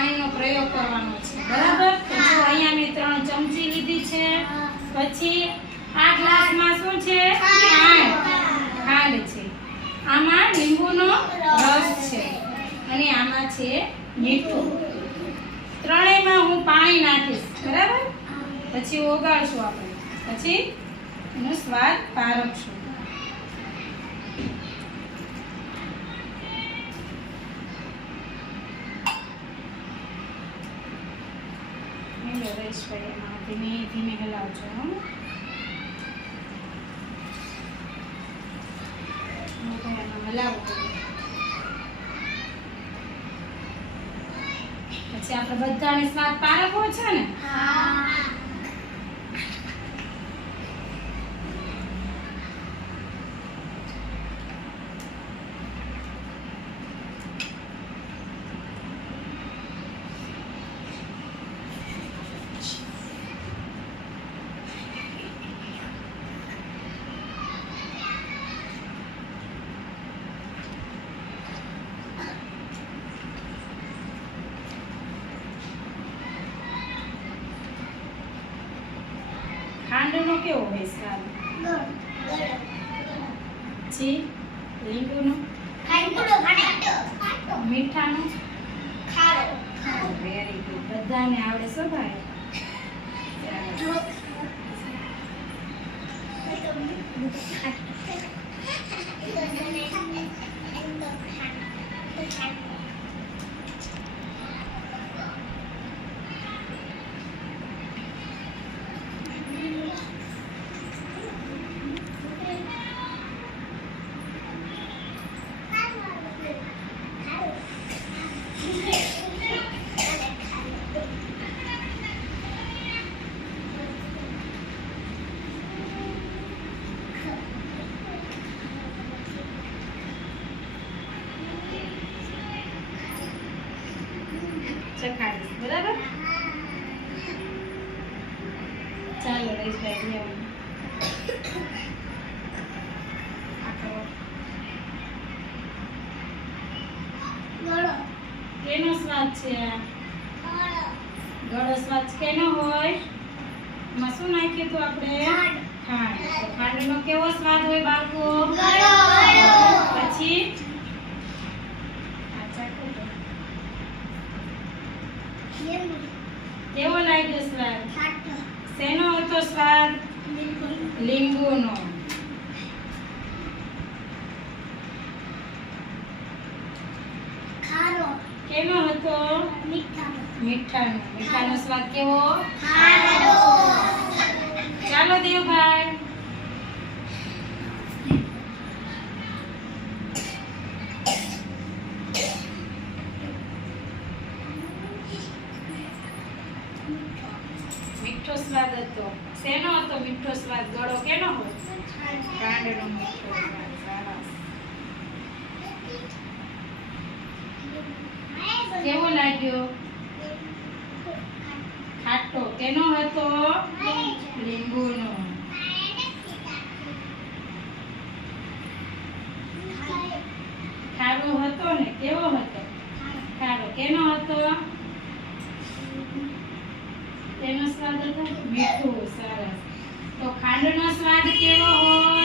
પાણીનો પ્રયોગ કરવાનો છે. બરાબર? તો જો અહીંયા મેં ત્રણ ચમચી લીધી છે. પછી આ ગ્લાસમાં શું છે? ખાંડ. ખાંડ. છે. આમાં લીંબુનો રસ છે અને આમાં છે મીઠું. ત્રણેયમાં હું પાણી નાખીશ. બરાબર? પછી ઓગાળશું આપણે. પછી એનો સ્વાદ પારખશું. હેલો રઈશભાઈ એમાં ધીમે ધીમે હલાવજો, હો. હું તો એમાં હલાવું બધું. પછી આપણે બધાને સ્વાદ પારખવો છે ને? ખાંડનો કેવો હોય સ્વાદ પછી લીંબુનો? મીઠાનો? વેરી ગુડ બધાને આવડે શું ભાઈ. ચખાડીશ બરાબર? ચાલો રઈશભાઈ લેવાનું કેનો સ્વાદ છે ગળો સ્વાદ કેનો હોય? એમાં શું નાખ્યું હતું આપણે? ખાંડ. નો કેવો સ્વાદ હોય બાળકો? પછી આ ચાખો તો. કેવો લાગ્યો સ્વાદ શેનો હતો સ્વાદ લીંબુનો કેનો હતો મીઠાનો મીઠાનો સ્વાદ કેવો ચાલો દેવભાઈ મીઠો સ્વાદ હતો. શેનો હતો મીઠો સ્વાદ? ગળો કેનો હોય? ખાંડનો મીઠો સ્વાદ કેવો લાગ્યો? ખાટો કેનો હતો? લીંબુનો. ખારો હતો ને? કેવો હતો? ખારો કેનો હતો? તેનો સ્વાદ હતો મીઠું સરસ. તો ખાંડનો સ્વાદ કેવો હોય?